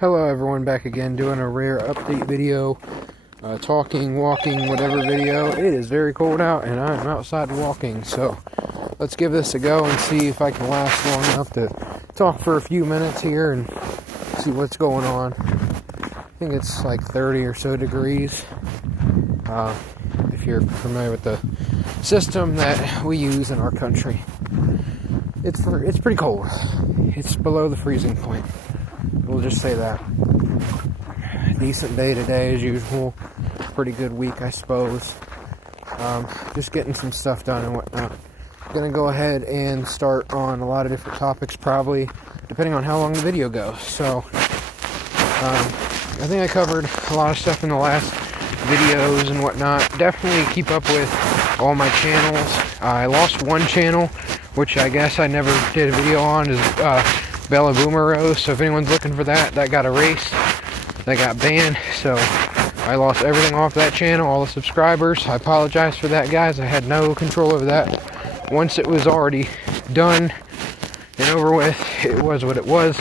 Hello everyone, back again doing a rare update video, talking, walking, whatever video. It is very cold out and I'm outside walking, so let's give this a go and see if I can last long enough to talk for a few minutes here and see what's going on. I think it's like 30 or so degrees, if you're familiar with the system that we use in our country. It's pretty cold. It's below the freezing point. We'll just say that. Decent day today as usual. Pretty good week, I suppose. Just getting some stuff done and whatnot. Gonna go ahead and start on a lot of different topics, probably depending on how long the video goes. So I think I covered a lot of stuff in the last videos and whatnot. Definitely keep up with all my channels. I lost one channel, which I guess I never did a video on, is Bella Boomer Rose. So if anyone's looking for that got erased, that got banned. So I lost everything off that channel, all the subscribers. I apologize for that, guys. I had no control over that. Once it was already done and over with, it was what it was.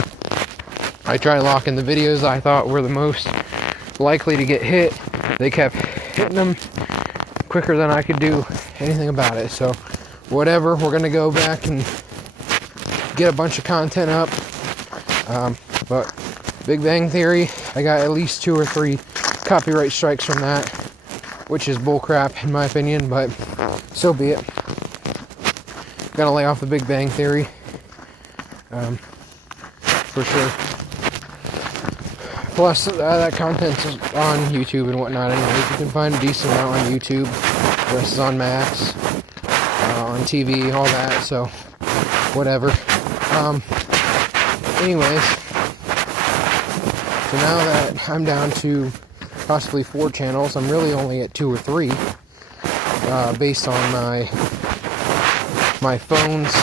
I tried locking the videos I thought were the most likely to get hit. They kept hitting them quicker than I could do anything about it. So whatever, we're gonna go back and get a bunch of content up. But Big Bang Theory, I got at least 2 or 3 copyright strikes from that, which is bullcrap in my opinion, but so be it. Gotta lay off the Big Bang Theory, for sure. Plus, that content's on YouTube and whatnot anyways. You can find a decent amount on YouTube. The rest is on Max, on TV, all that, so whatever. Anyways, so now that I'm down to possibly 4 channels, I'm really only at 2 or 3, based on my phone's,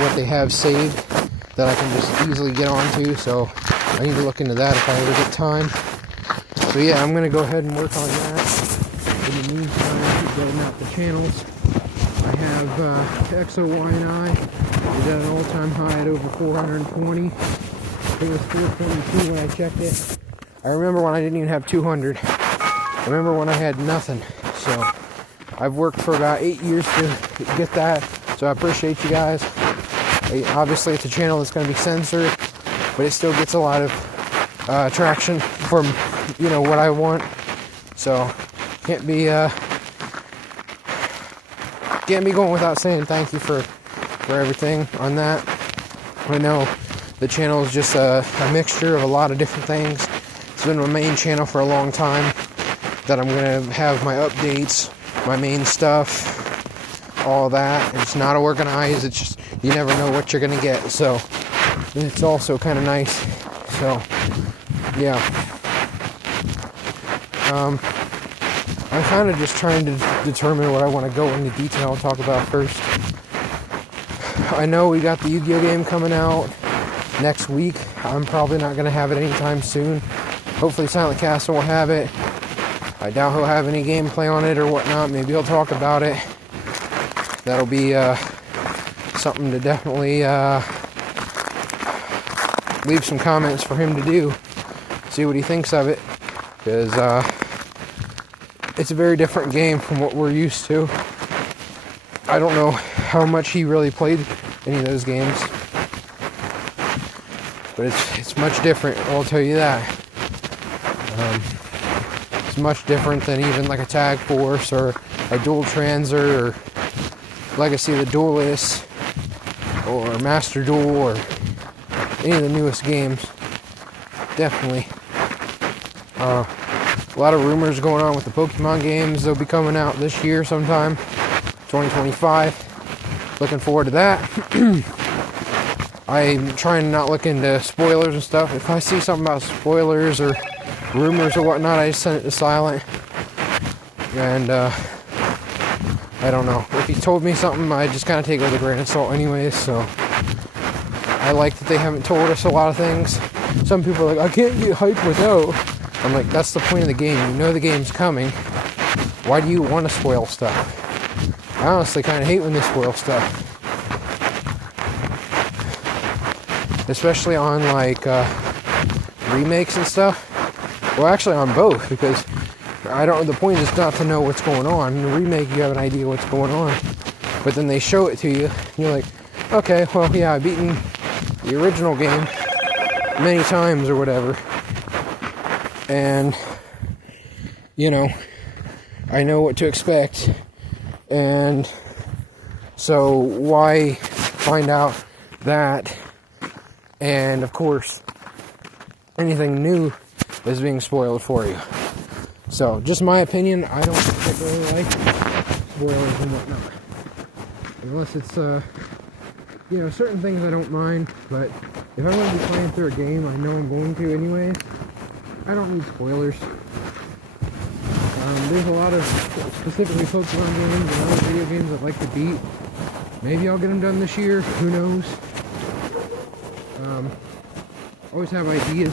what they have saved that I can just easily get onto, so I need to look into that if I ever get time. So yeah, I'm going to go ahead and work on that. In the meantime, keep building out the channels. I have XOYNI is at an all-time high at over 420. It was 422 when I checked it. I remember when I didn't even have 200. I remember when I had nothing. So I've worked for about 8 years to get that. So I appreciate you guys. Obviously, it's a channel that's going to be censored, but it still gets a lot of traction from, what I want. So can't be going without saying thank you for everything on that. I know the channel is just a mixture of a lot of different things. It's been my main channel for a long time, that I'm going to have my updates, my main stuff, all that. It's not organized. It's just, you never know what you're going to get. So it's also kind of nice. So yeah. I'm kind of just trying to determine what I want to go into detail and talk about first. I know we got the Yu-Gi-Oh game coming out next week. I'm probably not going to have it anytime soon. Hopefully Silent Castle will have it. I doubt he'll have any gameplay on it or whatnot. Maybe he'll talk about it. That'll be something to definitely leave some comments for him to do. See what he thinks of it. Because it's a very different game from what we're used to. I don't know how much he really played any of those games, but it's much different, I'll tell you that. It's much different than even like a Tag Force or a Dual Transer or Legacy of the Duelists or Master Duel or any of the newest games. Definitely. A lot of rumors going on with the Pokemon games. They'll be coming out this year sometime, 2025. Looking forward to that. I'm trying to not look into spoilers and stuff. If I see something about spoilers or rumors or whatnot, I just send it to silent. And I don't know. If he told me something, I just kind of take it with a grain of salt anyways. So I like that they haven't told us a lot of things. Some people are like, I can't get hyped without. I'm like, that's the point of the game. You know the game's coming. Why do you want to spoil stuff? I honestly kind of hate when they spoil stuff. especially on like remakes and stuff. Well, actually on both, because the point is not to know what's going on. In the remake, you have an idea what's going on, but then they show it to you, and you're like, okay, well, yeah, I've beaten the original game many times or whatever, and you know, I know what to expect, and so why find out that? And of course, anything new is being spoiled for you. So, just my opinion, I don't particularly like spoilers and whatnot. Unless it's, you know, certain things I don't mind, but if I'm going to be playing through a game I know I'm going to anyways, I don't need spoilers. There's a lot of specifically Pokemon games and other video games I'd like to beat. Maybe I'll get them done this year, who knows. Always have ideas,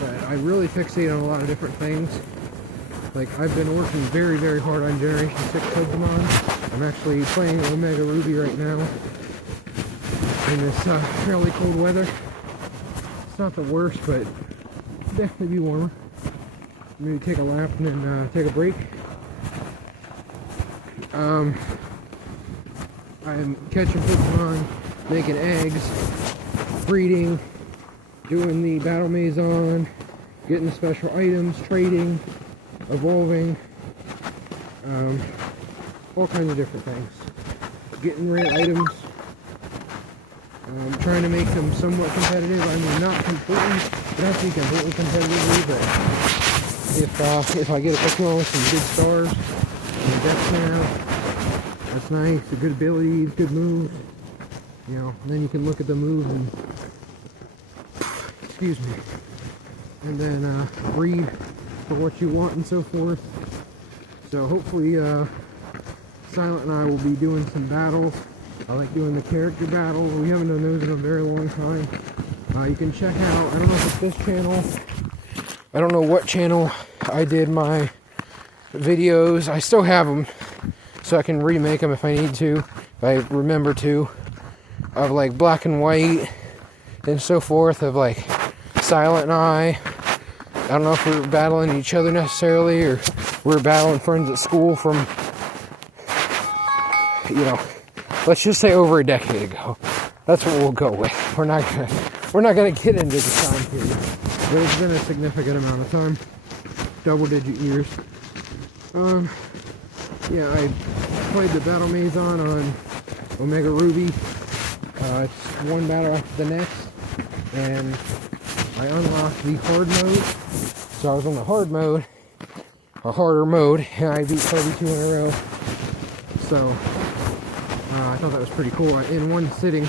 but I really fixate on a lot of different things. Like, I've been working very, very hard on Generation 6 Pokemon. I'm actually playing Omega Ruby right now in this fairly cold weather. It's not the worst, but it'll definitely be warmer. Maybe take a lap and then take a break. I'm catching Pokemon, making eggs, breeding, doing the battle maison, getting the special items, trading, evolving, all kinds of different things. Getting rare items, trying to make them somewhat competitive. I mean, not completely, it has to be completely competitively, but if I get a Pokemon with some good stars, and a death snap, that's nice, a good abilities, good moves, you know, and then you can look at the moves and, excuse me, and then breed for what you want and so forth. So hopefully Silent and I will be doing some battles. I like doing the character battles. We haven't done those in a very long time. You can check out, I don't know if it's this channel, I don't know what channel I did my videos. I still have them, so I can remake them if I need to, if I remember to, of like black and white and so forth, of like Silent and I don't know if we're battling each other necessarily, or we're battling friends at school from, you know, let's just say over a decade ago. That's what we'll go with. We're not gonna get into the time period, but it's been a significant amount of time, double-digit years. Yeah, I played the Battle Maison on Omega Ruby. It's one battle after the next, and I unlocked the hard mode. So I was on the hard mode, a harder mode, and I beat 32 in a row. So I thought that was pretty cool. In one sitting,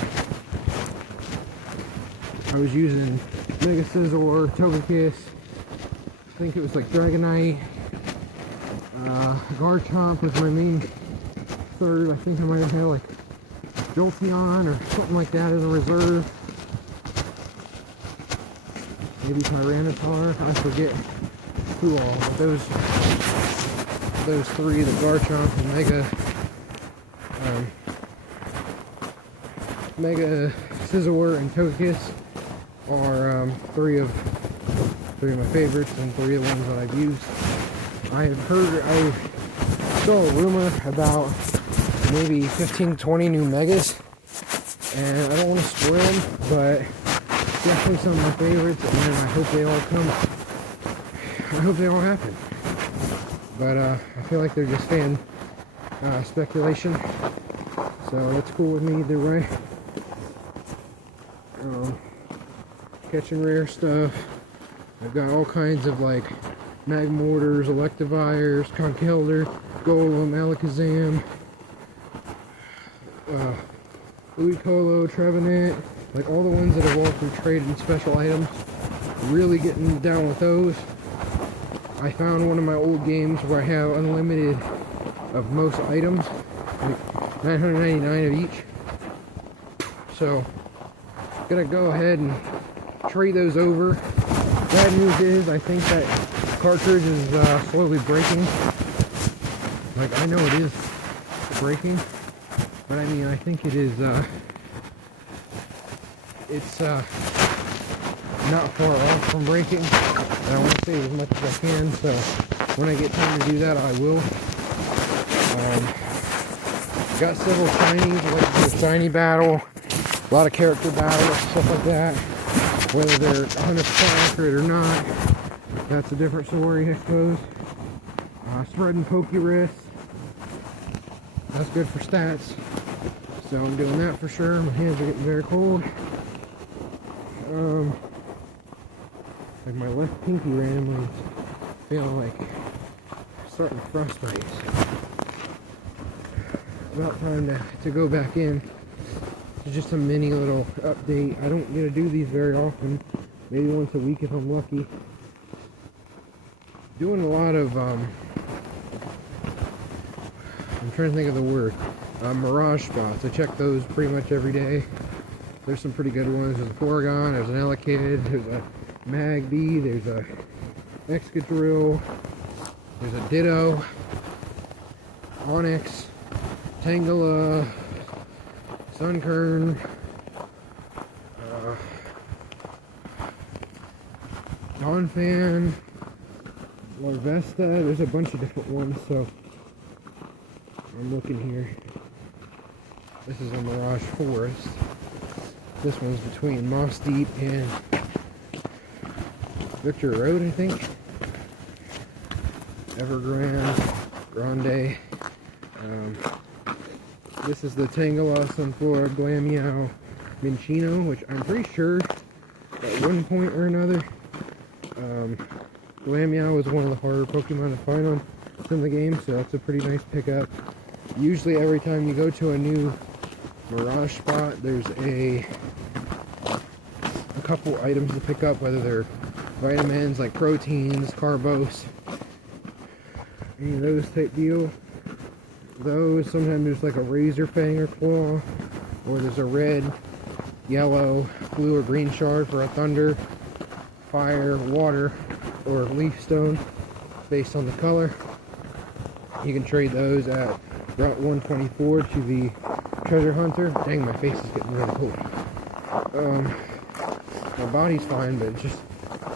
I was using Mega Scizor, Togekiss, I think it was like Dragonite, Garchomp was my main third. I think I might have had like Jolteon or something like that as a reserve. Maybe Tyranitar, I forget who all, but those three, the Garchomp and Mega Scizor and Togekiss are three of my favorites and three of the ones that I've used. I saw a rumor about maybe 15 to 20 new Megas, and I don't want to spoil them, but definitely some of my favorites, and I hope they all come. I hope they all happen. But I feel like they're just fan speculation, so it's cool with me either way. Catching rare stuff. I've got all kinds of like Magmortars, Electivires, Conkeldurr, Golem, Alakazam, Ludicolo, Trevenant, like all the ones that evolved through trade and special items. Really getting down with those. I found one of my old games where I have unlimited of most items, like 999 of each. So, gonna go ahead and trade those over. Bad news is, I think that cartridge is slowly breaking. Like, I know it is breaking, but I mean, I think it is, it's not far off from breaking, and I want to save as much as I can, so when I get time to do that, I will. Got several shinies. I like to do a shiny battle, a lot of character battles, stuff like that. Whether they're 100% accurate or not, that's a different story, I suppose. Spreading Pokerus, that's good for stats, so I'm doing that for sure. My hands are getting very cold. Like my left pinky randomly feel like starting frostbite. About time to go back in. It's just a mini little update. I don't get to do these very often, maybe once a week if I'm lucky. Doing a lot of I'm trying to think of the word, mirage spots. I check those pretty much every day. There's some pretty good ones. There's a Porygon, there's an Elekid, there's a Magby, there's a Excadrill, there's a Ditto, Onix, Tangela, Sunkern, Donphan, Larvesta. There's a bunch of different ones, so I'm looking here. This is a Mirage Forest. This one's between Moss Deep and Victor Road, I think. Evergrande, Grande. This is the Tangela, Sunflora, Glameow, Minccino, which I'm pretty sure at one point or another, Glameow was one of the harder Pokemon to find on in the game, so that's a pretty nice pickup. Usually every time you go to a new Mirage spot, there's a couple items to pick up, whether they're vitamins like proteins, carbos, any of those type deal. Those, sometimes there's like a razor fang or claw, or there's a red, yellow, blue or green shard for a thunder, fire, water, or leaf stone based on the color. You can trade those at Route 124 to the treasure hunter. Dang, my face is getting really cold. My body's fine, but just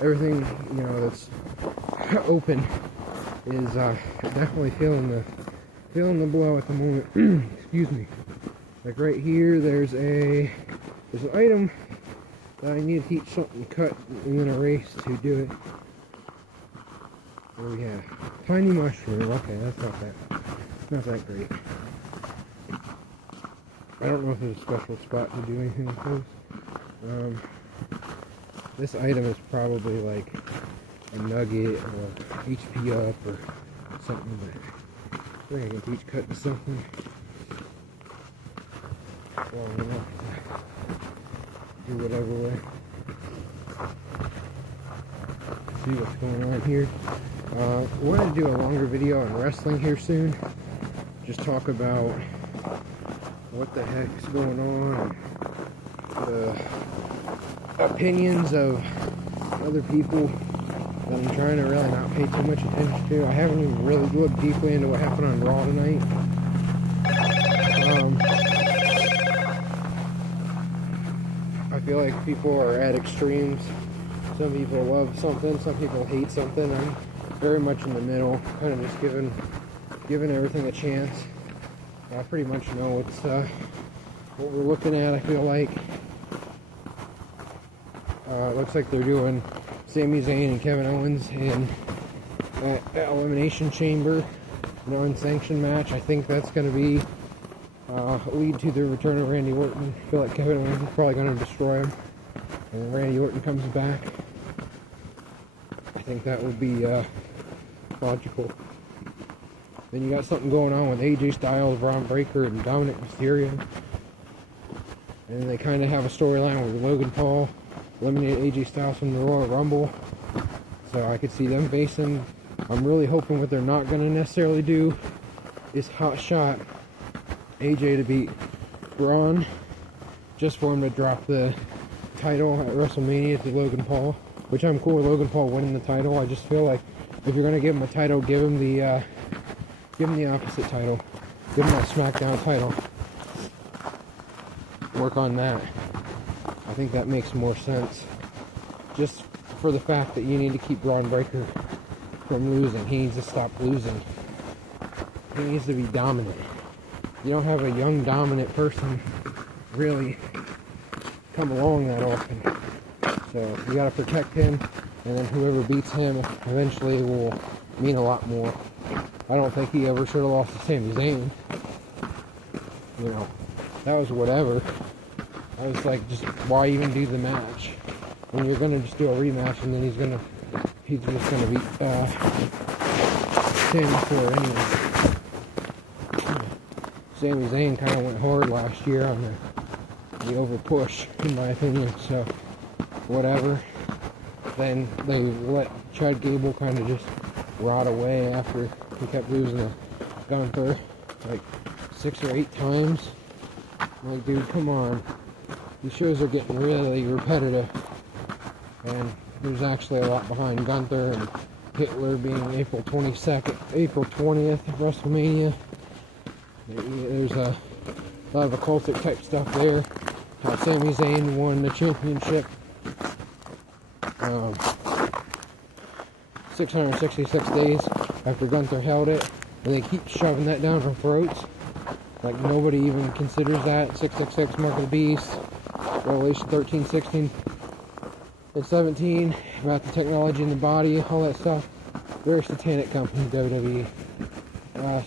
everything, you know, that's open is definitely feeling the blow at the moment. Excuse me. Like right here, there's an item that I need to teach something cut and then erase to do it. What do we have? Tiny mushroom. Okay, that's not that great. I don't know if there's a special spot to do anything with those. This item is probably like a nugget or HP up or something, but I think I can teach cutting something long enough to do whatever way. See what's going on here. Wanted to do a longer video on wrestling here soon. Just talk about what the heck's going on, the opinions of other people that I'm trying to really not pay too much attention to. I haven't even really looked deeply into what happened on Raw tonight. I feel like people are at extremes. Some people love something, some people hate something. I'm very much in the middle, kind of just giving everything a chance. I pretty much know what we're looking at, I feel like. Looks like they're doing Sami Zayn and Kevin Owens in that Elimination Chamber, an unsanctioned match. I think that's going to be lead to the return of Randy Orton. I feel like Kevin Owens is probably going to destroy him, and then Randy Orton comes back. I think that would be logical. Then you got something going on with AJ Styles, Braun Breaker, and Dominic Mysterio. And they kind of have a storyline with Logan Paul eliminated AJ Styles from the Royal Rumble. So I could see them facing. I'm really hoping what they're not going to necessarily do is hot shot AJ to beat Braun, just for him to drop the title at WrestleMania to Logan Paul, which I'm cool with Logan Paul winning the title. I just feel like if you're going to give him a title, give him the opposite title. Give him that SmackDown title. Work on that. I think that makes more sense. Just for the fact that you need to keep Braun Breaker from losing. He needs to stop losing. He needs to be dominant. You don't have a young, dominant person really come along that often. So you got to protect him, and then whoever beats him eventually will mean a lot more. I don't think he ever should have lost to Sami Zayn. You know, that was whatever. I was like, just why even do the match when you're gonna just do a rematch, and then he's just gonna beat Sami for it anyway. Sami Zayn kind of went hard last year on the over push, in my opinion. So whatever. Then they let Chad Gable kind of just rot away after he kept losing to Gunther like 6 or 8 times. I'm like, dude, come on. These shows are getting really repetitive. And there's actually a lot behind Gunther and Hitler being April 20th, WrestleMania. There's a lot of occultic type stuff there. How Sami Zayn won the championship 666 days after Gunther held it, and they keep shoving that down our throats. Like nobody even considers that. 666 Mark of the Beast, Revelation 13, 16, and 17 about the technology in the body, all that stuff. Very satanic company, WWE.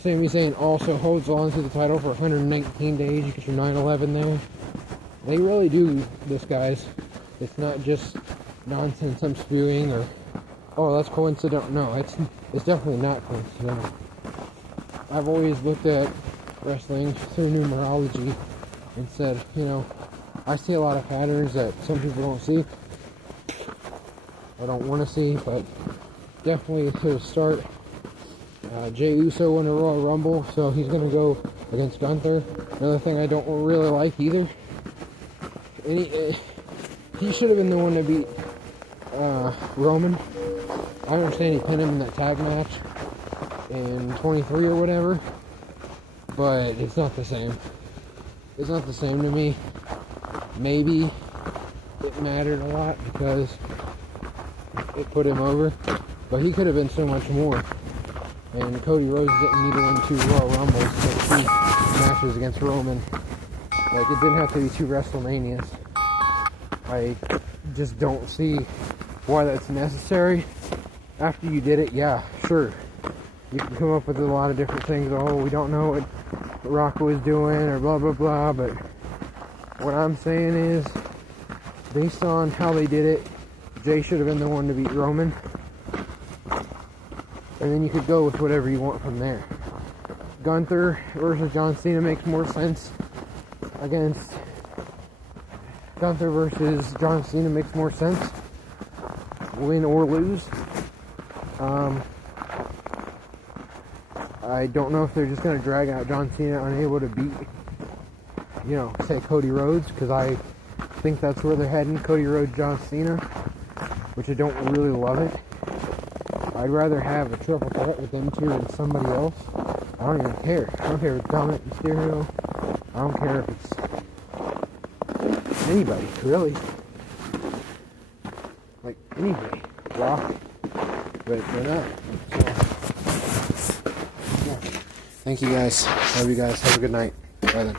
Sami Zayn also holds on to the title for 119 days. You get your 9/11 there. They really do this, guys. It's not just nonsense I'm spewing or, oh, that's coincidental. No, it's definitely not coincidental. I've always looked at wrestling through numerology and said, you know, I see a lot of patterns that some people don't see. I don't want to see, but definitely to start. Jey Uso won a Royal Rumble, so he's going to go against Gunther. Another thing I don't really like either. And he should have been the one to beat Roman. I understand he pinned him in that tag match in 23 or whatever, but it's not the same. It's not the same to me. Maybe it mattered a lot because it put him over, but he could have been so much more. And Cody Rhodes didn't need to win 2 Royal Rumbles to 2 matches against Roman. Like, it didn't have to be 2 WrestleManias. I just don't see why that's necessary. After you did it, yeah, sure. You can come up with a lot of different things. Oh, we don't know what Rock was doing or blah, blah, blah. But what I'm saying is, based on how they did it, Jay should have been the one to beat Roman. And then you could go with whatever you want from there. Gunther versus John Cena makes more sense. Against Gunther versus John Cena makes more sense. Win or lose. I don't know if they're just going to drag out John Cena unable to beat, you know, say Cody Rhodes, because I think that's where they're heading. Cody Rhodes, John Cena, which I don't really love it. I'd rather have a triple threat with them two than somebody else. I don't even care. I don't care if it's Dominic Mysterio. I don't care if it's anybody, really. Like, anybody. Rock. But they're not. So, yeah. Thank you guys. Love you guys. Have a good night. Bye then.